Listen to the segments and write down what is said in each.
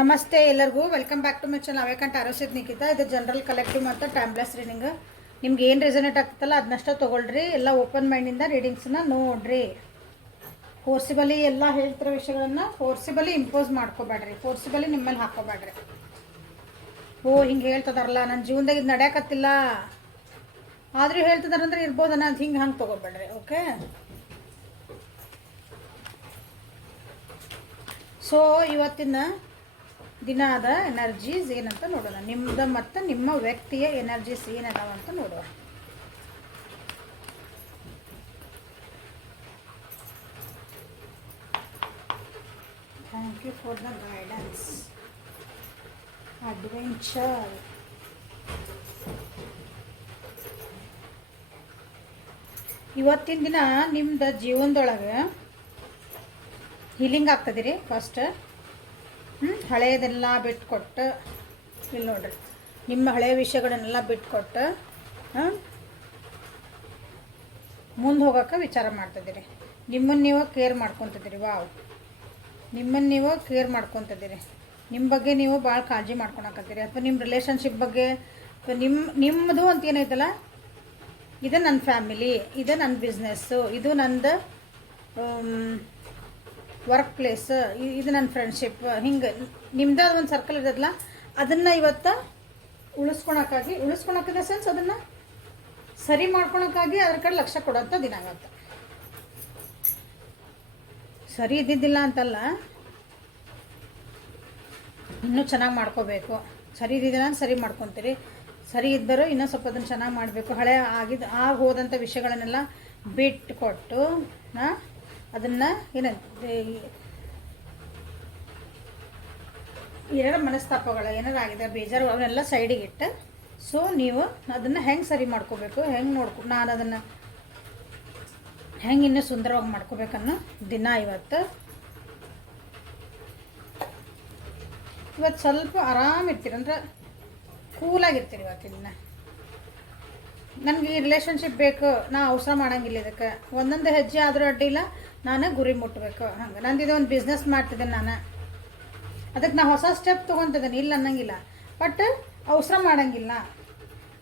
ನಮಸ್ತೆ ಎಲ್ಲರಿಗೂ welcome back to my channel ಅವೇಕಂಠ ಆರೋಸಿತ್ ನಿಖಿತಾ. ಇದು ಜನರಲ್ ಕಲೆಕ್ಟಿವ್ ಮತ್ತು ಟೈಮ್ಲೆಸ್ ರೀಡಿಂಗ್. ನಿಮ್ಗೆ ಏನು ರೆಸನೇಟ್ ಆಗ್ತಲ್ಲ ಅದನ್ನಷ್ಟ ತೊಗೊಳ್ರಿ. ಎಲ್ಲ ಓಪನ್ ಮೈಂಡಿಂದ ರೀಡಿಂಗ್ಸನ್ನ ನೋಡ್ರಿ. ಫೋರ್ಸಿಬಲಿ ಎಲ್ಲ ಹೇಳ್ತಿರೋ ವಿಷಯಗಳನ್ನು ಫೋರ್ಸಿಬಲಿ ಇಂಪೋಸ್ ಮಾಡ್ಕೋಬೇಡ್ರಿ, ಫೋರ್ಸಿಬಲಿ ನಿಮ್ಮ ಮೇಲೆ ಹಾಕೋಬೇಡ್ರಿ. ಹಿಂಗೆ ಹೇಳ್ತದಾರಲ್ಲ ನನ್ನ ಜೀವನದಾಗ ಇದು ನಡೆಯಕತ್ತಿಲ್ಲ ಆದರೂ ಹೇಳ್ತಿದಾರಂದ್ರೆ ಇರ್ಬೋದನ್ನ ಅದು ಹಂಗೆ ತೊಗೋಬೇಡ್ರಿ. ಓಕೆ, ಸೊ ಇವತ್ತಿನ ದಿನದ ಎನರ್ಜೀಸ್ ಏನಂತ ನೋಡೋಣ. ನಿಮ್ಮದು ಮತ್ತು ನಿಮ್ಮ ವ್ಯಕ್ತಿಯ ಎನರ್ಜೀಸ್ ಏನದಾವ ಅಂತ ನೋಡುವ. Thank you for the guidance. Adventure, ಇವತ್ತಿನ ದಿನ ನಿಮ್ದು ಜೀವನದೊಳಗೆ ಹೀಲಿಂಗ್ ಆಗ್ತದಿರಿ. ಫಸ್ಟ್ ಹಳೆಯದೆಲ್ಲ ಬಿಟ್ಕೊಟ್ಟು, ಇಲ್ಲಿ ನೋಡ್ರಿ, ನಿಮ್ಮ ಹಳೆಯ ವಿಷಯಗಳನ್ನೆಲ್ಲ ಬಿಟ್ಕೊಟ್ಟು ಮುಂದೆ ಹೋಗೋಕೆ ವಿಚಾರ ಮಾಡ್ತಿದ್ದೀರಿ. ನಿಮ್ಮನ್ನು ನೀವು ಕೇರ್ ಮಾಡ್ಕೊತಿದ್ದೀರಿ. ವಾವ್, ನಿಮ್ಮನ್ನು ನೀವು ಕೇರ್ ಮಾಡ್ಕೊತಿದ್ದೀರಿ. ನಿಮ್ಮ ಬಗ್ಗೆ ನೀವು ಭಾಳ ಕಾಳಜಿ ಮಾಡ್ಕೊಳಕತ್ತೀರಿ. ಅಥವಾ ನಿಮ್ಮ ರಿಲೇಷನ್ಶಿಪ್ ಬಗ್ಗೆ, ಅಥವಾ ನಿಮ್ಮದು ಅಂತ ಏನೈತಲ್ಲ, ಇದು ನನ್ನ ಫ್ಯಾಮಿಲಿ, ಇದು ನನ್ನ ಬಿಸ್ನೆಸ್ಸು, ಇದು ನಂದು ವರ್ಕ್ ಪ್ಲೇಸ್, ಇದು ನನ್ನ ಫ್ರೆಂಡ್ಶಿಪ್, ಹಿಂಗೆ ನಿಮ್ಮದೇ ಒಂದು ಸರ್ಕಲ್ ಇರೋದಲ್ಲ, ಅದನ್ನು ಇವತ್ತು ಉಳಿಸ್ಕೊಳಕ್ಕಾಗಿ ಸೆನ್ಸ್ ಅದನ್ನು ಸರಿ ಮಾಡ್ಕೊಳಕ್ಕಾಗಿ ಅದ್ರ ಕಡೆ ಲಕ್ಷ್ಯ ಕೊಡೋಂಥ ದಿನ ಆಗತ್ತೆ. ಸರಿ ಇದ್ದಿದ್ದಿಲ್ಲ ಅಂತಲ್ಲ, ಇನ್ನೂ ಚೆನ್ನಾಗಿ ಮಾಡ್ಕೋಬೇಕು. ಸರಿ ಇದ್ದಿದ್ದಿಲ್ಲ ಅಂತ ಸರಿ ಮಾಡ್ಕೊತೀರಿ. ಸರಿ ಇದ್ದರೂ ಇನ್ನೂ ಸ್ವಲ್ಪ ಅದನ್ನು ಚೆನ್ನಾಗಿ ಮಾಡಬೇಕು. ಹಳೆ ಹೋದಂಥ ವಿಷಯಗಳನ್ನೆಲ್ಲ ಬಿಟ್ಟುಕೊಟ್ಟು ಅದನ್ನು ಎರಡು ಮನಸ್ತಾಪಗಳು ಏನಾರು ಆಗಿದೆ, ಬೇಜಾರು, ಅವನ್ನೆಲ್ಲ ಸೈಡಿಗೆ ಇಟ್ಟು, ಸೊ ನೀವು ಅದನ್ನು ಹೆಂಗೆ ಸರಿ ಮಾಡ್ಕೋಬೇಕು, ಹೆಂಗೆ ನಾನು ಅದನ್ನು ಹೆಂಗೆ ಇನ್ನೂ ಸುಂದರವಾಗಿ ಮಾಡ್ಕೋಬೇಕನ್ನೋ ದಿನ ಇವತ್ತು. ಸ್ವಲ್ಪ ಆರಾಮಿರ್ತೀರಿ, ಅಂದ್ರೆ ಕೂಲಾಗಿರ್ತೀರಿ ಇವತ್ತಿನ ದಿನ. ನನಗೆ ಈ ರಿಲೇಷನ್ಶಿಪ್ ಬೇಕು, ನಾ ಅವಸರ ಮಾಡೋಂಗಿಲ್ಲ, ಇದಕ್ಕೆ ಒಂದೊಂದು ಹೆಜ್ಜೆ ಆದರೂ ಅಡ್ಡಿಲ್ಲ, ನಾನು ಗುರಿ ಮುಟ್ಟಬೇಕು. ಹಂಗೆ ನಂದಿದೆ ಒಂದು ಬಿಸ್ನೆಸ್ ಮಾಡ್ತಿದ್ದೇನೆ ನಾನು, ಅದಕ್ಕೆ ನಾ ಹೊಸ ಸ್ಟೆಪ್ ತೊಗೊತಿದ್ದೇನೆ, ಇಲ್ಲ ಅನ್ನಂಗಿಲ್ಲ. ಬಟ್ ಅವಸರ ಮಾಡೋಂಗಿಲ್ಲ,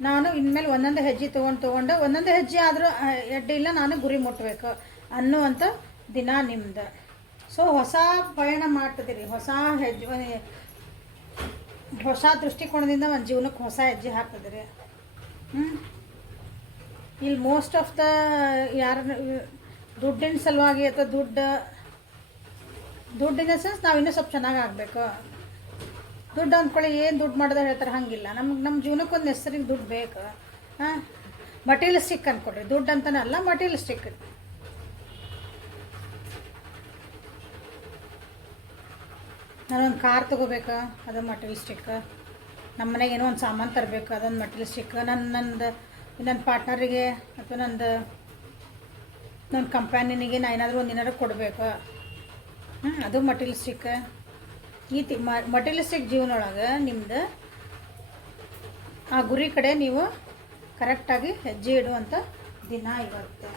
ನಾನು ಇನ್ಮೇಲೆ ಒಂದೊಂದು ಹೆಜ್ಜೆ ತೊಗೊಂಡು ಒಂದೊಂದು ಹೆಜ್ಜೆ ಆದರೂ ಅಡ್ಡಿಲ್ಲ, ನಾನು ಗುರಿ ಮುಟ್ಟಬೇಕು ಅನ್ನುವಂಥ ದಿನ ನಿಮ್ದು. ಸೊ ಹೊಸ ಪಯಣ ಮಾಡ್ತಿದ್ದೀರಿ, ಹೊಸ ದೃಷ್ಟಿಕೋನದಿಂದ ಒಂದು ಜೀವನಕ್ಕೆ ಹೊಸ ಹೆಜ್ಜೆ ಹಾಕ್ತಿದ್ದೀರಿ. ಇಲ್ಲಿ ಮೋಸ್ಟ್ ಆಫ್ ದ ಯಾರು ದುಡ್ಡಿನ ಸಲುವಾಗಿ ಅಥವಾ ದುಡ್ಡಿನ ಸೆನ್ಸ್ ನಾವು ಇನ್ನೂ ಸ್ವಲ್ಪ ಚೆನ್ನಾಗಿ ಆಗಬೇಕು. ದುಡ್ಡು ಅಂದ್ಕೊಳ್ಳಿ, ಏನು ದುಡ್ಡು ಮಾಡಿದ್ರೆ ಹೇಳ್ತಾರೆ, ಹಂಗಿಲ್ಲ. ನಮ್ಮ ಜೀವನಕ್ಕೆ ಒಂದು ಹೆಸರಿಗೆ ದುಡ್ಡು ಬೇಕು. ಮಟೀರಿಯಲಿಸ್ಟಿಕ್ ಅಂದ್ಕೊಡ್ರಿ, ದುಡ್ಡು ಅಂತಲೇ ಅಲ್ಲ, ಮಟೀರಿಯಲಿಸ್ಟಿಕ್. ನಾನೊಂದು ಕಾರ್ ತೊಗೋಬೇಕು, ಅದು ಮಟೀರಿಯಲಿಸ್ಟಿಕ್. ನಮ್ಮ ಮನೆಗೆ ಏನೋ ಒಂದು ಸಾಮಾನು ತರಬೇಕು, ಅದೊಂದು ಮಟೀರಿಯಲಿಸ್ಟಿಕ್. ನನ್ನ ಪಾರ್ಟ್ನರಿಗೆ ಅಥವಾ ನನ್ನ ಕಂಪ್ಯಾನಿನಿಗೆ ನಾ ಏನಾದರೂ ಕೊಡಬೇಕು, ಅದು ಮಟೀರಿಯಲಿಸ್ಟಿಕ್. ಮಟೀರಿಯಲಿಸ್ಟಿಕ್ ಜೀವನೊಳಗೆ ನಿಮ್ಮದು ಆ ಗುರಿ ಕಡೆ ನೀವು ಕರೆಕ್ಟಾಗಿ ಹೆಜ್ಜೆ ಇಡುವಂಥ ದಿನ ಇವತ್ತು.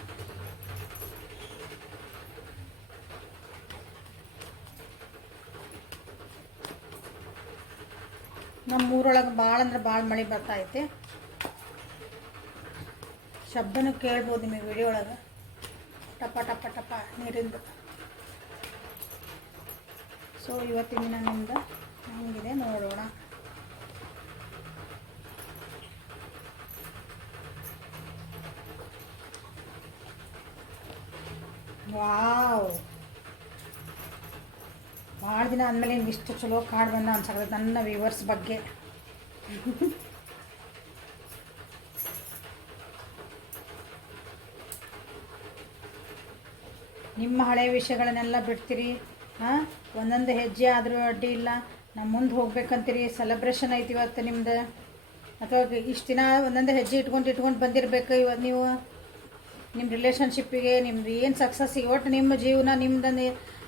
ನಮ್ಮ ಊರೊಳಗೆ ಭಾಳ ಅಂದ್ರೆ ಭಾಳ ಮಳೆ ಬರ್ತೈತೆ. ಶಬ್ದನೂ ಕೇಳ್ಬೋದು ನಿಮಗೆ ವಿಡಿಯೋ ಒಳಗೆ, ಟಪ ಟಪ ಟಪ ನೀರಿಂದು. ಸೊ ಇವತ್ತಿನ ದಿನ ನಿಮ್ದು ಹೆಂಗಿದೆ ನೋಡೋಣ. ವಾವ್, ಭಾಳ ದಿನ ಆದಮೇಲೆ ನಿಮ್ಗೆ ಇಷ್ಟು ಚಲೋ ಕಾರ್ಡ್ ಬಂದ ಅನ್ಸಕ್ಕೆ ನನ್ನ ವ್ಯೂವರ್ಸ್ ಬಗ್ಗೆ. ನಿಮ್ಮ ಹಳೆಯ ವಿಷಯಗಳನ್ನೆಲ್ಲ ಬಿಡ್ತೀರಿ. ಒಂದೊಂದು ಹೆಜ್ಜೆ ಆದರೂ ಅಡ್ಡಿ ಇಲ್ಲ, ನಾವು ಮುಂದೆ ಹೋಗ್ಬೇಕಂತೀರಿ. ಸೆಲೆಬ್ರೇಷನ್ ಐತಿ ಇವತ್ತು ನಿಮ್ದು, ಅಥವಾ ಇಷ್ಟು ದಿನ ಒಂದೊಂದು ಹೆಜ್ಜೆ ಇಟ್ಕೊಂಡು ಬಂದಿರಬೇಕು. ಇವತ್ತು ನೀವು ನಿಮ್ಮ ರಿಲೇಷನ್ಶಿಪ್ಪಿಗೆ ನಿಮ್ದು ಏನು ಸಕ್ಸಸ್, ಒಟ್ಟು ನಿಮ್ಮ ಜೀವನ ನಿಮ್ದು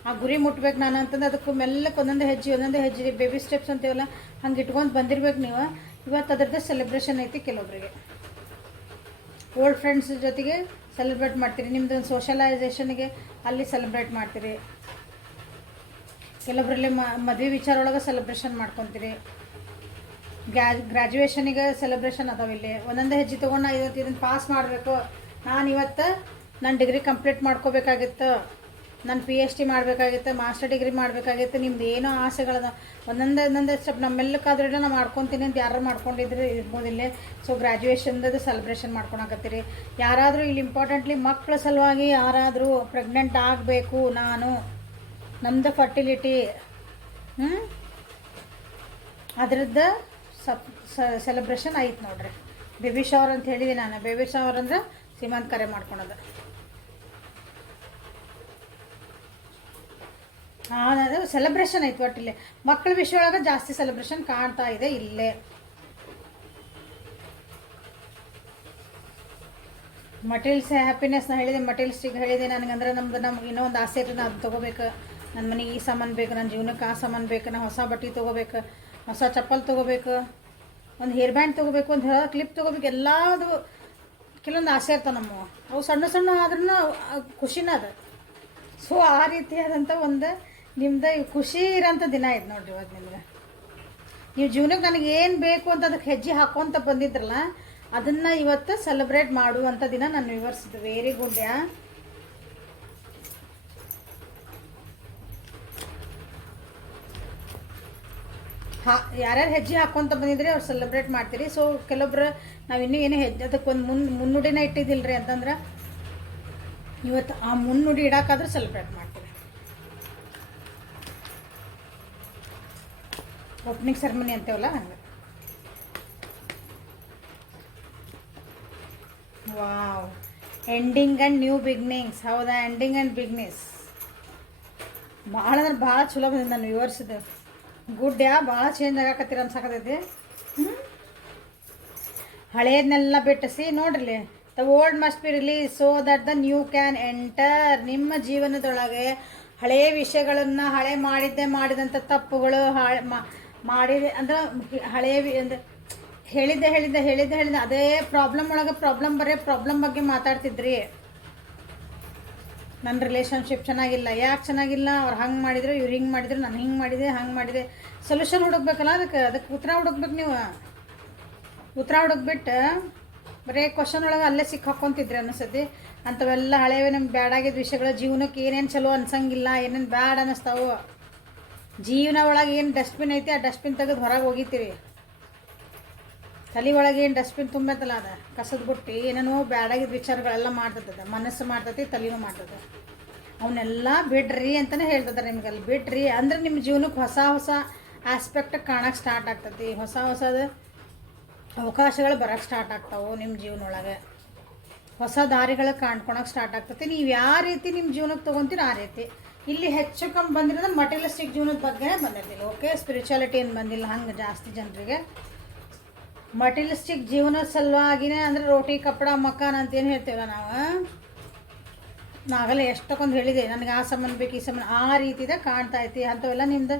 ಆ ಗುರಿ ಮುಟ್ಬೇಕು ನಾನು ಅಂತಂದು ಅದಕ್ಕೂ ಮೆಲ್ಲಕ್ಕೆ ಒಂದೊಂದು ಹೆಜ್ಜೆ ಬೇಬಿ ಸ್ಟೆಪ್ಸ್ ಅಂತೀವಲ್ಲ, ಹಂಗೆ ಇಟ್ಕೊಂಡು ಬಂದಿರ್ಬೇಕು ನೀವು. ಇವತ್ತು ಅದರದ್ದೇ ಸೆಲೆಬ್ರೇಷನ್ ಐತಿ. ಕೆಲವೊಬ್ಬರಿಗೆ ಓಲ್ಡ್ ಫ್ರೆಂಡ್ಸ್ ಜೊತೆಗೆ ಸೆಲೆಬ್ರೇಟ್ ಮಾಡ್ತೀರಿ. ನಿಮ್ಮದು ಸೋಷಲೈಸೇಷನ್ಗೆ ಅಲ್ಲಿ ಸೆಲೆಬ್ರೇಟ್ ಮಾಡ್ತೀರಿ. ಕೆಲವರಲ್ಲಿ ಮದುವೆ ವಿಚಾರ ಒಳಗೆ ಸೆಲೆಬ್ರೇಷನ್ ಮಾಡ್ಕೊತೀರಿ. ಗ್ರ್ಯಾಜುಯೇಷನಿಗೆ ಸೆಲೆಬ್ರೇಷನ್ ಅದಾವೆ ಇಲ್ಲಿ. ಒಂದೊಂದೇ ಹೆಜ್ಜೆ ತೊಗೊಂಡು ಇವತ್ತು ಇದನ್ನು ಪಾಸ್ ಮಾಡಬೇಕು, ನಾನು ಇವತ್ತು ನನ್ನ ಡಿಗ್ರಿ ಕಂಪ್ಲೀಟ್ ಮಾಡ್ಕೋಬೇಕಾಗಿತ್ತು, ನಾನು PhD ಮಾಡಬೇಕಾಗಿತ್ತು, ಮಾಸ್ಟರ್ ಡಿಗ್ರಿ ಮಾಡಬೇಕಾಗಿತ್ತು, ನಿಮ್ದು ಏನೋ ಆಸೆಗಳದ ಒಂದೊಂದೇ ಸ್ಟೆಪ್ ನಮ್ಮೆಲ್ಲಕ್ಕಾದ್ರೆಲ್ಲ ನಾನು ಮಾಡ್ಕೊತೀನಿ ಅಂತ ಯಾರು ಮಾಡ್ಕೊಂಡಿದ್ರೆ ಇರ್ಬೋದಿಲ್ಲ. So ಗ್ರ್ಯಾಜುಯೇಷನ್ದು celebration ಮಾಡ್ಕೊಳಕತ್ತೀರಿ. ಯಾರಾದರೂ ಇಲ್ಲಿ ಇಂಪಾರ್ಟೆಂಟ್ಲಿ ಮಕ್ಕಳ ಸಲುವಾಗಿ ಯಾರಾದರೂ ಪ್ರೆಗ್ನೆಂಟ್ ಆಗಬೇಕು, ನಾನು ನಮ್ಮದು ಫರ್ಟಿಲಿಟಿ ಅದರದ್ದು ಸೆಲೆಬ್ರೇಷನ್ ಆಯ್ತು ನೋಡ್ರಿ. ಬೇಬಿ ಶವರ್ ಅಂತ ಹೇಳಿದೆ ನಾನು. ಬೇಬಿ ಶವರ್ ಅಂದ್ರೆ ಸೀಮಂತ ಕರೆ ಮಾಡ್ಕೊಳೋದು. ಅದು ಸೆಲೆಬ್ರೇಷನ್ ಆಯ್ತು. ಒಟ್ಟಿಲ್ಲೇ ಮಕ್ಕಳ ವಿಷಯ ಒಳಗೆ ಜಾಸ್ತಿ ಸೆಲೆಬ್ರೇಷನ್ ಕಾಣ್ತಾ ಇದೆ ಇಲ್ಲೇ. ಮಟೀರಿಯಲ್ಸ್ ಹ್ಯಾಪಿನೆಸ್ ನಾನು ಹೇಳಿದೆ, ಮಟೀರಿಯಲ್ಸ್ಟಿಗೆ ಹೇಳಿದೆ ನನಗಂದ್ರೆ ನಮ್ಗೆ ಇನ್ನೂ ಒಂದು ಆಸೆ ಇರ್ತದೆ, ಅದು ತೊಗೋಬೇಕು, ನನ್ನ ಮನೆಗೆ ಈ ಸಾಮಾನು ಬೇಕು, ನನ್ನ ಜೀವನಕ್ಕೆ ಆ ಸಾಮಾನು ಬೇಕು, ನಾನು ಹೊಸ ಬಟ್ಟೆ ತೊಗೋಬೇಕು, ಹೊಸ ಚಪ್ಪಲ್ ತೊಗೋಬೇಕು, ಒಂದು ಹೇರ್ ಬ್ಯಾಂಡ್ ತೊಗೋಬೇಕು, ಒಂದು ಹೇರ್ ಕ್ಲಿಪ್ ತೊಗೋಬೇಕು, ಎಲ್ಲದು ಕೆಲವೊಂದು ಆಸೆ ಇರ್ತಾವೆ ನಮ್ಮವು. ಅವು ಸಣ್ಣ ಸಣ್ಣ ಆದ್ರೂ ಖುಷಿನ ಅದು. ಸೊ ಆ ರೀತಿಯಾದಂಥ ಒಂದು ನಿಮ್ದು ಖುಷಿ ಇರೋಂಥ ದಿನ ಇದು ನೋಡ್ರಿ ಇವತ್ತು ನಿಮ್ಗೆ. ನೀವು ಜೀವನಕ್ಕೆ ನನಗೆ ಏನು ಬೇಕು ಅಂತ ಅದಕ್ಕೆ ಹೆಜ್ಜೆ ಹಾಕೋಂತ ಬಂದಿದ್ರಲ್ಲ, ಅದನ್ನು ಇವತ್ತು ಸೆಲೆಬ್ರೇಟ್ ಮಾಡುವಂಥ ದಿನ ನಾನು ವಿವರಿಸಿದ್ದು. Very good. ಯಾರ್ಯಾರು ಹೆಜ್ಜೆ ಹಾಕ್ಕೊಂತ ಬಂದಿದ್ರೆ ಅವ್ರು ಸೆಲೆಬ್ರೇಟ್ ಮಾಡ್ತೀರಿ. ಸೊ ಕೆಲವೊಬ್ರು ನಾವು ಇನ್ನೂ ಏನೋ ಹೆಜ್ಜೆ ಅದಕ್ಕೆ ಒಂದು ಮುನ್ನುಡಿನ ಇಟ್ಟಿದ್ದಿಲ್ಲ ರೀ ಅಂತಂದ್ರೆ ಇವತ್ತು ಆ ಮುನ್ನುಡಿ ಇಡೋಕ್ಕಾದ್ರೂ ಸೆಲೆಬ್ರೇಟ್ ಮಾಡ್ತೀವಿ. ಓಪನಿಂಗ್ ಸೆರೆಮನಿ ಅಂತೇವಲ್ಲ ಹಂಗೆ. Wow, ending and new beginnings. ಹೌದಾ, ಎಂಡಿಂಗ್ ಆ್ಯಂಡ್ ಬಿಗ್ನಿಸ್ ಭಾಳ ಅಂದ್ರೆ ಭಾಳ ಚಲೋ ಬಂದಿದೆ ನಾನು ವಿವರಿಸಿದೆ. ಗುಡ್. ಭಾಳ ಚೇಂಜ್ ಆಗಾಕತ್ತೀರ ಅನ್ಸಾಕತೈತಿ. ಹಳೇದನ್ನೆಲ್ಲ ಬಿಟ್ಟಿಸಿ ನೋಡ್ರಿ. The old must be release so that the new can enter. ನಿಮ್ಮ ಜೀವನದೊಳಗೆ ಹಳೆಯ ವಿಷಯಗಳನ್ನು, ಮಾಡಿದಂಥ ತಪ್ಪುಗಳು, ಮಾಡಿದೆ ಅಂದ್ರೆ ಹಳೆಯ ಅಂದ್ರೆ ಹೇಳಿದ್ದೆ ಅದೇ ಪ್ರಾಬ್ಲಮ್ ಒಳಗೆ ಪ್ರಾಬ್ಲಮ್ ಬಗ್ಗೆ ಮಾತಾಡ್ತಿದ್ರಿ. ನನ್ನ ರಿಲೇಷನ್ಶಿಪ್ ಚೆನ್ನಾಗಿಲ್ಲ. ಯಾಕೆ ಚೆನ್ನಾಗಿಲ್ಲ? ಅವ್ರು ಹಂಗೆ ಮಾಡಿದ್ರು, ಇವ್ರು ಹಿಂಗೆ ಮಾಡಿದ್ರು, ನಾನು ಹಿಂಗೆ ಮಾಡಿದೆ, ಹಂಗೆ ಮಾಡಿದೆ. ಸೊಲ್ಯೂಷನ್ ಹುಡುಕ್ಬೇಕಲ್ಲ ಅದಕ್ಕೆ ಉತ್ತರ ಹುಡುಕ್ಬೇಕು. ನೀವು ಉತ್ತರ ಹುಡುಕ್ಬಿಟ್ಟು ಬರೀ ಕ್ವಶನ್ ಒಳಗೆ ಅಲ್ಲೇ ಹಾಕ್ಕೊಂತಿದ್ರಿ ಅನ್ನಿಸ್ತೈತಿ. ಅಂಥವೆಲ್ಲ ಹಳೆಯವೇ ನಮ್ಗೆ ಬ್ಯಾಡಾಗಿದ್ದ ವಿಷಯಗಳು, ಜೀವನಕ್ಕೆ ಏನೇನು ಚಲೋ ಅನ್ಸಂಗಿಲ್ಲ, ಏನೇನು ಬ್ಯಾಡ್ ಅನ್ನಿಸ್ತಾವು. ಜೀವನ ಒಳಗೆ ಏನು ಡಸ್ಟ್ಬಿನ್ ಐತಿ ಆ ಡಸ್ಟ್ಬಿನ್ ತೆಗೆದು ಹೊರಗೆ ಹೋಗಿತೀರಿ. ತಲೆ ಒಳಗೆ ಏನು ಡಸ್ಟ್ಬಿನ್ ತುಂಬೈತಲ್ಲ ಅದು ಕಸದ ಬುಟ್ಟಿ ಏನೇನೋ ಬ್ಯಾಡಾಗಿದ್ದ ವಿಚಾರಗಳೆಲ್ಲ ಮಾಡ್ತದ. ಮನಸ್ಸು ಮಾಡ್ತೈತಿ, ತಲೆನೂ ಮಾಡ್ತದೆ. ಅವನ್ನೆಲ್ಲ ಬಿಡ್ರಿ ಅಂತಲೇ ಹೇಳ್ತಿದ್ದಾರೆ ನಿಮ್ಗೆ. ಅಲ್ಲಿ ಬಿಡ್ರಿ ಅಂದ್ರೆ ನಿಮ್ಮ ಜೀವನಕ್ಕೆ ಹೊಸ ಆಸ್ಪೆಕ್ಟ್ ಕಾಣಕ್ಕೆ ಸ್ಟಾರ್ಟ್ ಆಗ್ತೈತಿ. ಹೊಸದು ಅವಕಾಶಗಳು ಬರೋಕ್ಕೆ ಸ್ಟಾರ್ಟ್ ಆಗ್ತಾವೆ. ನಿಮ್ಮ ಜೀವನೊಳಗೆ ಹೊಸ ದಾರಿಗಳು ಕಾಣ್ಕೊಳಕ್ಕೆ ಸ್ಟಾರ್ಟ್ ಆಗ್ತೈತಿ. ನೀವು ಯಾವ ರೀತಿ ನಿಮ್ಮ ಜೀವನಕ್ಕೆ ತೊಗೊತೀರ ಆ ರೀತಿ. ಇಲ್ಲಿ ಹೆಚ್ಚು ಕಮ್ಮಿ ಬಂದಿರೋದು ಮಟೀರಿಯಲಿಸ್ಟಿಕ್ ಜೀವನದ ಬಗ್ಗೆನೇ ಬಂದಿರ್ತಿಲ್ಲ. ಓಕೆ, ಸ್ಪಿರಿಚುಯಾಲಿಟಿ ಏನು ಬಂದಿಲ್ಲ ಹಂಗೆ ಜಾಸ್ತಿ ಜನರಿಗೆ. ಮಟೀರಿಯಲಿಸ್ಟಿಕ್ ಜೀವನದ ಸಲುವಾಗಿನೇ ಅಂದರೆ ರೋಟಿ ಕಪ್ಪಡ ಮಕಾನ್ ಅಂತೇನು ಹೇಳ್ತೀವಲ್ಲ ನಾವೆಲ್ಲ ಎಷ್ಟಕ್ಕೊಂದು ಹೇಳಿದೆ, ನನಗೆ ಆ ಸಂಬಂಧ ಬೇಕು, ಈ ಸಂಬಂಧ ಆ ರೀತಿದ ಕಾಣ್ತಾ ಐತಿ. ಅಂಥವೆಲ್ಲ ನಿಮ್ದು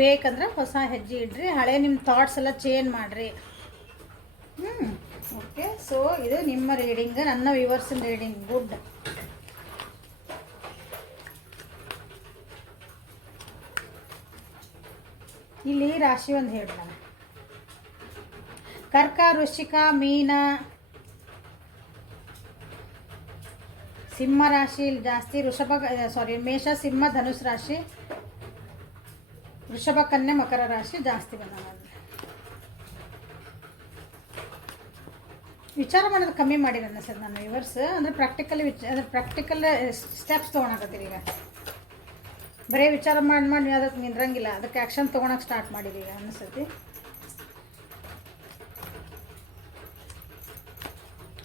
ಬೇಕಂದ್ರೆ ಹೊಸ ಹೆಜ್ಜೆ ಇಡ್ರಿ. ಹಳೆ ನಿಮ್ಮ ಥಾಟ್ಸ್ ಎಲ್ಲ ಚೇಂಜ್ ಮಾಡಿರಿ. ಓಕೆ, ಸೊ ಇದು ನಿಮ್ಮ ರೀಡಿಂಗ್, ನನ್ನ ವ್ಯೂವರ್ಸಿನ ರೀಡಿಂಗ್. ಗುಡ್. ಇಲ್ಲಿ ರಾಶಿ ಒಂದು ಹೇಳ. ಕರ್ಕ, ವೃಶ್ಚಿಕ, ಮೀನ, ಸಿಂಹ ರಾಶಿ ಇಲ್ಲಿ ಜಾಸ್ತಿ. ಮೇಷ, ಸಿಂಹ, ಧನುಸ್ ರಾಶಿ, ವೃಷಭ, ಕನ್ಯೆ, ಮಕರ ರಾಶಿ ಜಾಸ್ತಿ ಬಂದ. ವಿಚಾರ ಮಾಡೋದು ಕಮ್ಮಿ ಮಾಡಿರಿ ಅನ್ನಿಸ್ತದೆ ನನ್ನ ವ್ಯೂವರ್ಸ್. ಅಂದರೆ ಪ್ರಾಕ್ಟಿಕಲ್ ಸ್ಟೆಪ್ಸ್ ತೊಗೊಳಕತ್ತೀರಿ. ಈಗ ಬರೀ ವಿಚಾರ ಮಾಡಿ ಅದಕ್ಕೆ ನಿಂದ್ರಂಗಿಲ್ಲ, ಅದಕ್ಕೆ ಆ್ಯಕ್ಷನ್ ತೊಗೊಳಕ್ಕೆ ಸ್ಟಾರ್ಟ್ ಮಾಡಿರಿ ಈಗ ಅನ್ನಿಸ್ತೈತಿ.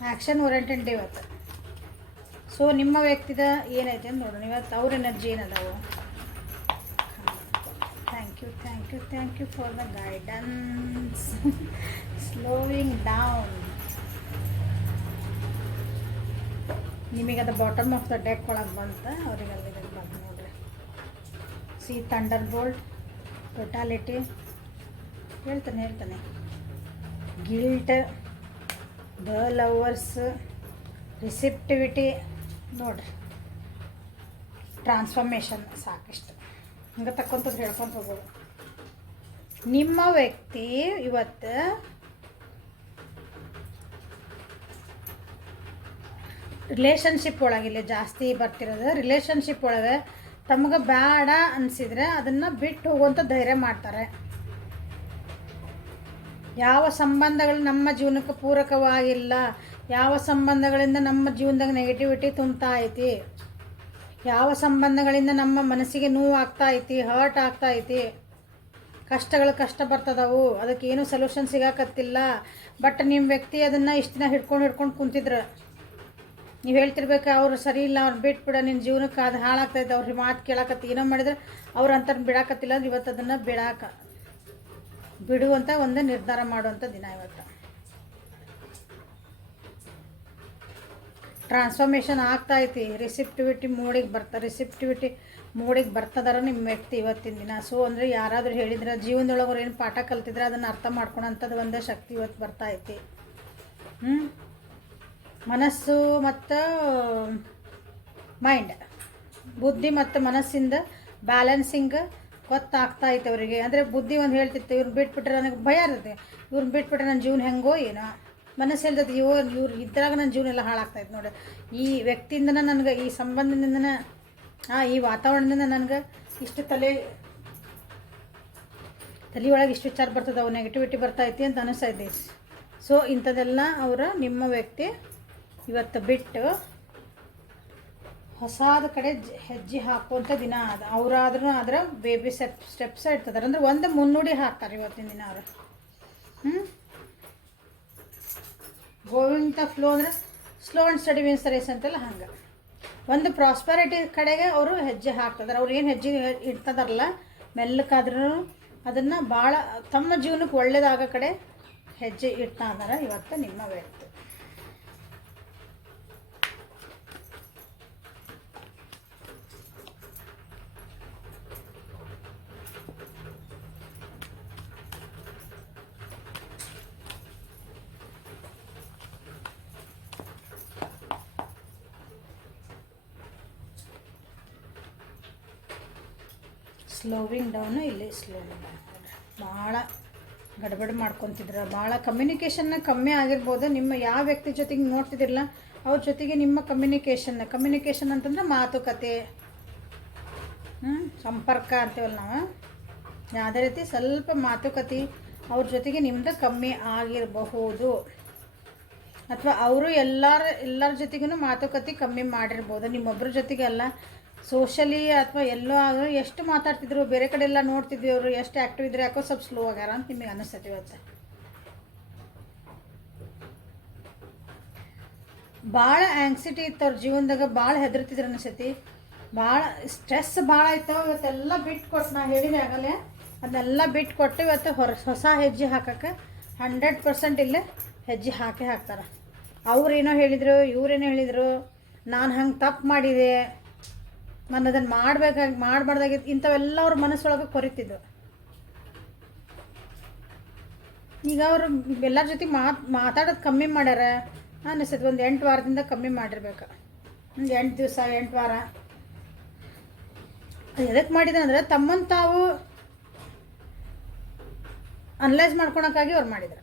ಆ್ಯಕ್ಷನ್ ಓರಿಯೆಂಟೆಡ್ ಡೇ ಇವತ್ತು. ಸೊ ನಿಮ್ಮ ವ್ಯಕ್ತಿದ ಏನೈತೆ ಅಂತ ನೋಡೋಣ ಇವತ್ತು. ಅವ್ರ ಎನರ್ಜಿ ಏನದಾವು. Thank you for the guidance. Slowing down. ನಿಮಗೆ ಅದು ಬಾಟಮ್ ಆಫ್ ದ ಡೆಕ್ ಒಳಗೆ ಬಂತು, ಅವ್ರಿಗೆ ಅಲ್ಲಿ ಬಂತು ನೋಡ್ರಿ. ಸಿ ಥಂಡರ್ ಬೋಲ್ಟ್, ಟೋಟಾಲಿಟಿ ಹೇಳ್ತಾನೆ. ಗಿಲ್ಟ್, ದ ಲವರ್ಸ್, ರಿಸೆಪ್ಟಿವಿಟಿ ನೋಡ್ರಿ. ಟ್ರಾನ್ಸ್ಫಾರ್ಮೇಷನ್ ಸಾಕಿಷ್ಟು. ಹಂಗೆ ತಕ್ಕೊಂತದ್ದು ಹೇಳ್ಕೊಂತ ಹೋಗೋದು. ನಿಮ್ಮ ವ್ಯಕ್ತಿ ಇವತ್ತು ರಿಲೇಷನ್ಶಿಪ್ ಒಳಗಿಲ್ಲ ಜಾಸ್ತಿ ಬರ್ತಿರೋದು. ರಿಲೇಷನ್ಶಿಪ್ ಒಳಗೆ ತಮಗೆ ಬೇಡ ಅನಿಸಿದರೆ ಅದನ್ನು ಬಿಟ್ಟು ಹೋಗುವಂಥ ಧೈರ್ಯ ಮಾಡ್ತಾರೆ. ಯಾವ ಸಂಬಂಧಗಳು ನಮ್ಮ ಜೀವನಕ್ಕೆ ಪೂರಕವಾಗಿಲ್ಲ, ಯಾವ ಸಂಬಂಧಗಳಿಂದ ನಮ್ಮ ಜೀವನದಾಗ ನೆಗೆಟಿವಿಟಿ ತುಂಬ್ತಾ ಐತಿ, ಯಾವ ಸಂಬಂಧಗಳಿಂದ ನಮ್ಮ ಮನಸ್ಸಿಗೆ ನೋವು ಆಗ್ತಾ ಐತಿ, ಹರ್ಟ್ ಆಗ್ತಾ ಐತಿ, ಕಷ್ಟ ಬರ್ತದವು, ಅದಕ್ಕೇನು ಸೊಲ್ಯೂಷನ್ ಸಿಗಾಕತ್ತಿಲ್ಲ. ಬಟ್ ನಿಮ್ಮ ವ್ಯಕ್ತಿ ಅದನ್ನು ಇಷ್ಟು ದಿನ ಹಿಡ್ಕೊಂಡು ಕುಂತಿದ್ರು. ನೀವು ಹೇಳ್ತಿರ್ಬೇಕು ಅವ್ರು ಸರಿ ಇಲ್ಲ, ಅವ್ರು ಬಿಟ್ಬಿಡ, ನಿನ್ನ ಜೀವನಕ್ಕೆ ಅದು ಹಾಳಾಗ್ತೈತೆ, ಅವ್ರಿಗೆ ಮಾತು ಕೇಳಾಕತ್ತಿ ಏನೋ ಮಾಡಿದ್ರೆ ಅವ್ರು ಅಂತ ಬಿಡಾಕತ್ತಿಲ್ಲ ಅಂದ್ರೆ ಇವತ್ತು ಅದನ್ನು ಬಿಡುವಂಥ ಒಂದು ನಿರ್ಧಾರ ಮಾಡುವಂಥ ದಿನ ಇವತ್ತು. ಟ್ರಾನ್ಸ್ಫಾರ್ಮೇಷನ್ ಆಗ್ತಾಯಿತಿ. ರಿಸಿಪ್ಟಿವಿಟಿ ಮೂಡಿಗೆ ಬರ್ತದಾರ ನಿಮ್ಮ ವ್ಯಕ್ತಿ ಇವತ್ತಿನ ದಿನ. ಸೊ ಅಂದರೆ ಯಾರಾದರೂ ಹೇಳಿದ್ರೆ ಜೀವನದೊಳಗೆ ಅವ್ರು ಏನು ಪಾಠ ಕಲ್ತಿದ್ರೆ ಅದನ್ನು ಅರ್ಥ ಮಾಡ್ಕೊಳೋಂಥದ್ದು ಒಂದು ಶಕ್ತಿ ಇವತ್ತು ಬರ್ತೈತಿ. ಮನಸ್ಸು ಮತ್ತು ಮೈಂಡ್, ಬುದ್ಧಿ ಮತ್ತು ಮನಸ್ಸಿಂದ ಬ್ಯಾಲೆನ್ಸಿಂಗ್ ಗೊತ್ತಾಗ್ತಾಯಿತ್ತು ಅವರಿಗೆ. ಅಂದರೆ ಬುದ್ಧಿ ಒಂದು ಹೇಳ್ತಿತ್ತು ಇವ್ರನ್ನ ಬಿಟ್ಬಿಟ್ರೆ ನನಗೆ ಭಯ ಇರುತ್ತೆ, ಇವ್ರನ್ನ ಬಿಟ್ಬಿಟ್ರೆ ನನ್ನ ಜೀವನ ಹೆಂಗೋ ಏನೋ. ಮನಸ್ಸು ಹೇಳ್ತೈತೆ ಇವ್ರು ಇದ್ರಾಗ ನನ್ನ ಜೀವನ ಎಲ್ಲ ಹಾಳಾಗ್ತಾಯಿತ್ತು ನೋಡಿ. ಈ ವ್ಯಕ್ತಿಯಿಂದನೇ ನನಗೆ, ಈ ಸಂಬಂಧದಿಂದನೇ, ಈ ವಾತಾವರಣದಿಂದ ನನಗೆ ಇಷ್ಟು ತಲೆ ಒಳಗೆ ಇಷ್ಟು ವಿಚಾರ ಬರ್ತದೆ, ಅವು ನೆಗೆಟಿವಿಟಿ ಬರ್ತೈತಿ ಅಂತ ಅನಿಸ್ತೈತಿ. ಸೊ ಇಂಥದ್ದೆಲ್ಲ ನಿಮ್ಮ ವ್ಯಕ್ತಿ ಇವತ್ತು ಬಿಟ್ಟು ಹೊಸಾದ ಕಡೆ ಹೆಜ್ಜೆ ಹಾಕುವಂಥ ದಿನ ಅದು. ಅವರಾದ್ರೂ ಅದರ ಬೇಬಿ ಸ್ಟೆಪ್ಸ್ ಇರ್ತದಾರೆ, ಅಂದರೆ ಒಂದು ಮುನ್ನುಡಿ ಹಾಕ್ತಾರೆ ಇವತ್ತಿನ ದಿನ ಅವರು. ಗೋವಿಂಗ್ ದ ಫ್ಲೋ ಅಂದರೆ slow and steady wins race ಅಂತೆಲ್ಲ ಹಂಗೆ ಒಂದು ಪ್ರಾಸ್ಪರಿಟಿ ಕಡೆಗೆ ಅವರು ಹೆಜ್ಜೆ ಹಾಕ್ತಿದ್ದಾರೆ. ಅವ್ರು ಏನು ಹೆಜ್ಜೆ ಇಡ್ತದಾರಲ್ಲ ಮೆಲ್ಲಕ್ಕಾದ್ರೂ ಅದನ್ನು ಭಾಳ ತಮ್ಮ ಜೀವನಕ್ಕೆ ಒಳ್ಳೆಯದಾಗೋ ಕಡೆ ಹೆಜ್ಜೆ ಇಡ್ತಾ ಇದ್ದಾರೆ ಇವತ್ತು ನಿಮ್ಮ ವ್ಯಕ್ತಿ. ಸ್ಲೋವಿಂಗ್ ಡೌನು ಇಲ್ಲಿ ಸ್ಲೋವಿಂಗ್ ಡೌನ್ ಭಾಳ ಗಡ್ಬಡಿ ಮಾಡ್ಕೊತಿದ್ರ, ಭಾಳ ಕಮ್ಯುನಿಕೇಷನ್ನ ಕಮ್ಮಿ ಆಗಿರ್ಬೋದು. ನಿಮ್ಮ ಯಾವ ವ್ಯಕ್ತಿ ಜೊತೆಗೆ ನೋಡ್ತಿದ್ದಿರಲ್ಲ ಅವ್ರ ಜೊತೆಗೆ ನಿಮ್ಮ ಕಮ್ಯುನಿಕೇಷನ್ ಅಂತಂದ್ರೆ ಮಾತುಕತೆ, ಸಂಪರ್ಕ ಅಂತೀವಲ್ಲ ನಾವು, ಯಾವುದೇ ರೀತಿ ಸ್ವಲ್ಪ ಮಾತುಕತೆ ಅವ್ರ ಜೊತೆಗೆ ನಿಮ್ಮದು ಕಮ್ಮಿ ಆಗಿರಬಹುದು. ಅಥವಾ ಅವರು ಎಲ್ಲರ ಜೊತೆಗೂ ಮಾತುಕತೆ ಕಮ್ಮಿ ಮಾಡಿರ್ಬೋದು. ನಿಮ್ಮೊಬ್ಬರ ಜೊತೆಗೆ ಅಲ್ಲ, ಸೋಷಲಿ ಅಥವಾ ಎಲ್ಲೋ ಆದರೂ ಎಷ್ಟು ಮಾತಾಡ್ತಿದ್ರು, ಬೇರೆ ಕಡೆ ಎಲ್ಲ ನೋಡ್ತಿದ್ವಿ, ಅವರು ಎಷ್ಟು ಆ್ಯಕ್ಟಿವ್ ಇದ್ರೆ ಯಾಕೋ ಸ್ವಲ್ಪ ಸ್ಲೋ ಆಗ್ಯಾರ ಅಂತ ನಿಮಗೆ ಅನ್ನಿಸ್ತೈತಿ ಇವತ್ತು. ಭಾಳ ಆ್ಯಂಗ್ಸಿಟಿ ಇತ್ತು ಅವ್ರ ಜೀವನದಾಗ, ಭಾಳ ಹೆದರ್ತಿದ್ರು ಅನಿಸ್ತೈತಿ, ಭಾಳ ಸ್ಟ್ರೆಸ್ ಭಾಳ ಆಯ್ತು. ಇವತ್ತೆಲ್ಲ ಬಿಟ್ಟು ಕೊಟ್ಟು ನಾ ಹೇಳಿದೆ ಆಗಲೇ, ಅದನ್ನೆಲ್ಲ ಬಿಟ್ಟು ಕೊಟ್ಟು ಇವತ್ತು ಹೊಸ ಹೆಜ್ಜೆ ಹಾಕೋಕ್ಕೆ 100% ಇಲ್ಲೇ ಹೆಜ್ಜೆ ಹಾಕ್ತಾರೆ. ಅವ್ರೇನೋ ಹೇಳಿದರು, ಇವರೇನೋ ಹೇಳಿದರು, ನಾನು ಹಂಗೆ ತಪ್ಪು ಮಾಡಿದೆ, ನಾನು ಅದನ್ನು ಮಾಡಬಾರ್ದಾಗಿತ್ತು, ಇಂಥವೆಲ್ಲ ಅವ್ರ ಮನಸ್ಸೊಳಗೆ ಕೊರಿತಿದ್ದು. ಈಗ ಅವರು ಎಲ್ಲರ ಜೊತೆ ಮಾತಾಡೋದು ಕಮ್ಮಿ ಮಾಡ್ಯಾರ ಅನ್ನಿಸ್ತೈತಿ. ಒಂದು 8 ವಾರದಿಂದ ಕಮ್ಮಿ ಮಾಡಿರ್ಬೇಕು, ಒಂದು 8 ದಿವಸ 8 ವಾರ. ಎದಕ್ಕೆ ಮಾಡಿದ್ರು ಅಂದರೆ ತಮ್ಮನ್ನು ತಾವು ಅನಲೈಸ್ ಮಾಡ್ಕೊಳಕ್ಕಾಗಿ ಅವ್ರು ಮಾಡಿದ್ರು.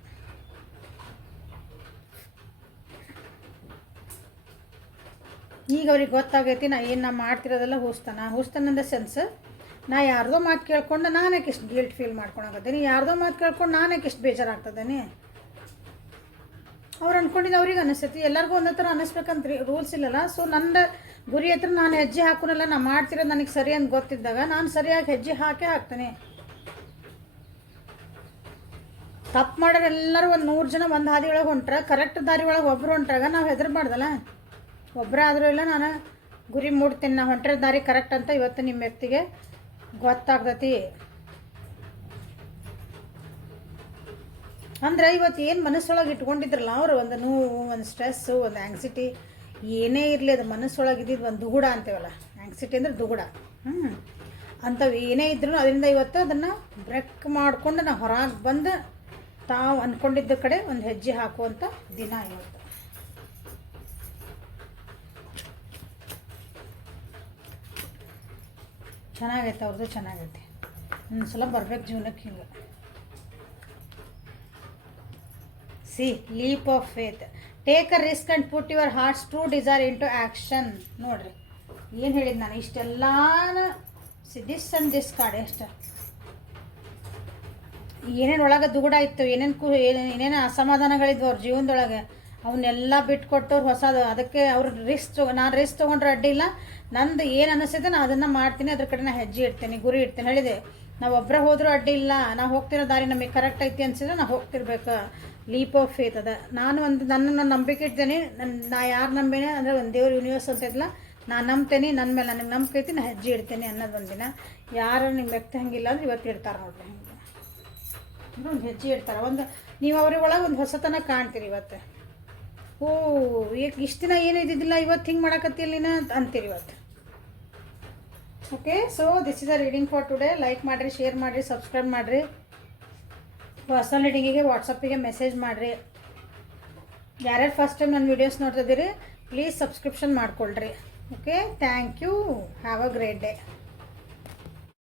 ಈಗ ಅವ್ರಿಗೆ ಗೊತ್ತಾಗೈತಿ ನಾ ಮಾಡ್ತಿರೋದೆಲ್ಲ ಹೂಸ್ತಾನ ಅಂದ ಸೆನ್ಸ್, ನಾ ಯಾರ್ದೋ ಮಾತು ಕೇಳ್ಕೊಂಡು ನಾನೇಕೆ ಇಷ್ಟು ಗಿಲ್ಟ್ ಫೀಲ್ ಮಾಡ್ಕೊಳಕತ್ತೀನಿ, ಯಾರ್ದೋ ಮಾತು ಕೇಳ್ಕೊಂಡು ನಾನೇಕೆ ಇಷ್ಟು ಬೇಜಾರಾಗ್ತದೇನೆ. ಅವ್ರು ಅಂದ್ಕೊಂಡಿದ್ದು ಅವ್ರಿಗೆ ಅನಿಸ್ತೈತಿ, ಎಲ್ಲರಿಗೂ ಒಂದೇ ಥರ ಅನ್ನಿಸ್ಬೇಕಂತ ರೂಲ್ಸ್ ಇಲ್ಲಲ್ಲ. ಸೊ ನನ್ನ ಗುರಿ ಹತ್ರ ನಾನು ಹೆಜ್ಜೆ ಹಾಕೋನಲ್ಲ, ನಾ ಮಾಡ್ತಿರೋದು ನನಗೆ ಸರಿ ಅಂತ ಗೊತ್ತಿದ್ದಾಗ ನಾನು ಸರಿಯಾಗಿ ಹೆಜ್ಜೆ ಹಾಕ್ತೇನೆ. ತಪ್ಪು ಮಾಡೋರು ಎಲ್ಲರೂ ಒಂದು 100 ಜನ ಒಂದು ಹಾದಿ ಒಳಗೆ ಹೊಂಟ್ರೆ, ಕರೆಕ್ಟ್ ದಾರಿ ಒಳಗೆ ಒಬ್ಬರು ಹೊಂಟ್ರಾಗ ನಾವು ಹೆದರ್ಬಾರ್ದಲ್ಲ. ಒಬ್ಬರಾದರೂ ಇಲ್ಲ, ನಾನು ಗುರಿ ಮುಟ್ತೀನಿ, ನಾ ಹೊಂಟಿರೋ ದಾರಿ ಕರೆಕ್ಟ್ ಅಂತ ಇವತ್ತು ನಿಮ್ಮ ವ್ಯಕ್ತಿಗೆ ಗೊತ್ತಾಗ್ತೈತಿ. ಅಂದರೆ ಇವತ್ತು ಏನು ಮನಸ್ಸೊಳಗೆ ಇಟ್ಕೊಂಡಿದ್ರಲ್ಲ ಅವರು, ಒಂದು ನೋವು, ಒಂದು ಸ್ಟ್ರೆಸ್ಸು, ಒಂದು ಆ್ಯಂಗ್ಸಿಟಿ ಏನೇ ಇರಲಿ, ಅದು ಮನಸ್ಸೊಳಗೆ ಇದ್ದಿದ್ದು ಒಂದು ದುಗುಡ ಅಂತೀವಲ್ಲ, ಆ್ಯಂಗ್ಸಿಟಿ ಅಂದರೆ ದುಗುಡ. ಅಂಥವು ಏನೇ ಇದ್ರೂ ಅದರಿಂದ ಇವತ್ತು ಅದನ್ನು ಬ್ರೇಕ್ ಮಾಡಿಕೊಂಡು ನಾವು ಹೊರಗೆ ಬಂದು ತಾವು ಅಂದ್ಕೊಂಡಿದ್ದ ಕಡೆ ಒಂದು ಹೆಜ್ಜೆ ಹಾಕುವಂಥ ದಿನ ಇವತ್ತು. ಚೆನ್ನಾಗೈತೆ ಅವ್ರದ್ದು, ಚೆನ್ನಾಗೈತೆ. ಇನ್ನೊಂದ್ಸಲ ಬರ್ಬೇಕು ಜೀವನಕ್ಕೆ ಹಿಂಗೆ. See leap of faith, take a risk and put your heart's true desire into action. ನೋಡಿರಿ ಏನು ಹೇಳಿದ್ದು ನಾನು, ಇಷ್ಟೆಲ್ಲ ದಿಸ್ ಆ್ಯಂಡ್ ದಿಸ್ ಕಾರ್ಡ್ ಎಷ್ಟು ಏನೇನು ಒಳಗೆ ದುಗುಡ ಇತ್ತು, ಏನೇನು ಅಸಮಾಧಾನಗಳಿದ್ವು ಅವ್ರ ಜೀವನದೊಳಗೆ, ಅವನ್ನೆಲ್ಲ ಬಿಟ್ಕೊಟ್ಟವ್ರು ಹೊಸದು. ಅದಕ್ಕೆ ಅವ್ರು ನಾನು ರಿಸ್ಕ್ ತೊಗೊಂಡ್ರೆ ಅಡ್ಡಿಲ್ಲ, ನಂದು ಏನು ಅನಿಸ್ತೈತೆ ನಾನು ಅದನ್ನು ಮಾಡ್ತೀನಿ, ಅದ್ರ ಕಡೆ ನಾನು ಹೆಜ್ಜೆ ಇಡ್ತೀನಿ, ಗುರಿ ಇಡ್ತೀನಿ. ಹೇಳಿದೆ ನಾವು ಒಬ್ಬರೇ ಹೋದರೂ ಅಡ್ಡಿ ಇಲ್ಲ, ನಾವು ಹೋಗ್ತಿರೋ ದಾರಿ ನಮಗೆ ಕರೆಕ್ಟ್ ಐತಿ ಅನ್ಸಿದ್ರೆ ನಾವು ಹೋಗ್ತಿರ್ಬೇಕು. ಲೀಪ್ ಆಫ್ ಫೇತ್ ಅದ. ನಾನು ನಾನು ನಂಬಿಕೆ ಇಡ್ತೇನೆ. ನಾ ಯಾರು ನಂಬೇನೆ ಅಂದರೆ ಒಂದು ದೇವ್ರ ಯೂನಿವರ್ಸ್ ಅಂತ ಇದ್ಲ, ನಾನು ನಂಬ್ತೇನೆ, ನನ್ನ ಮೇಲೆ ನನಗೆ ನಂಬಿಕೆ ಐತಿ, ನಾನು ಹೆಜ್ಜೆ ಇಡ್ತೇನೆ ಅನ್ನೋದು ಒಂದಿನ. ಯಾರು ನಿಮ್ಮ ವ್ಯಕ್ತಿ ಹಂಗಿಲ್ಲ ಅಂದ್ರೆ ಇವತ್ತು ಇಡ್ತಾರೆ ನೋಡ್ರಿ, ಹಿಂಗೆ ಒಂದು ಹೆಜ್ಜೆ ಇಡ್ತಾರೆ. ನೀವು ಅವ್ರ ಒಳಗೆ ಒಂದು ಹೊಸತನ ಕಾಣ್ತೀರಿ ಇವತ್ತು. ಓ ಈಗ ಇಷ್ಟು ದಿನ ಏನು ಇದ್ದಿದ್ದಿಲ್ಲ, ಇವತ್ತು ಹಿಂಗೆ ಮಾಡಕತ್ತಿಲ್ಲ ಅಂತೀರಿ ಇವತ್ತು. Okay, so this is a reading for today. Like ಮಾಡಿರಿ, ಶೇರ್ ಮಾಡಿರಿ, ಸಬ್ಸ್ಕ್ರೈಬ್ ಮಾಡಿರಿ. ಪರ್ಸನಲ್ ರೀಡಿಂಗಿಗೆ ವಾಟ್ಸಪ್ಪಿಗೆ ಮೆಸೇಜ್ ಮಾಡಿರಿ. ಯಾರ್ಯಾರು ಫಸ್ಟ್ ಟೈಮ್ ನನ್ನ ವೀಡಿಯೋಸ್ ನೋಡ್ತಿದ್ದೀರಿ ಪ್ಲೀಸ್ ಸಬ್ಸ್ಕ್ರಿಪ್ಷನ್ ಮಾಡ್ಕೊಳ್ರಿ. Okay, thank you. Have a great day.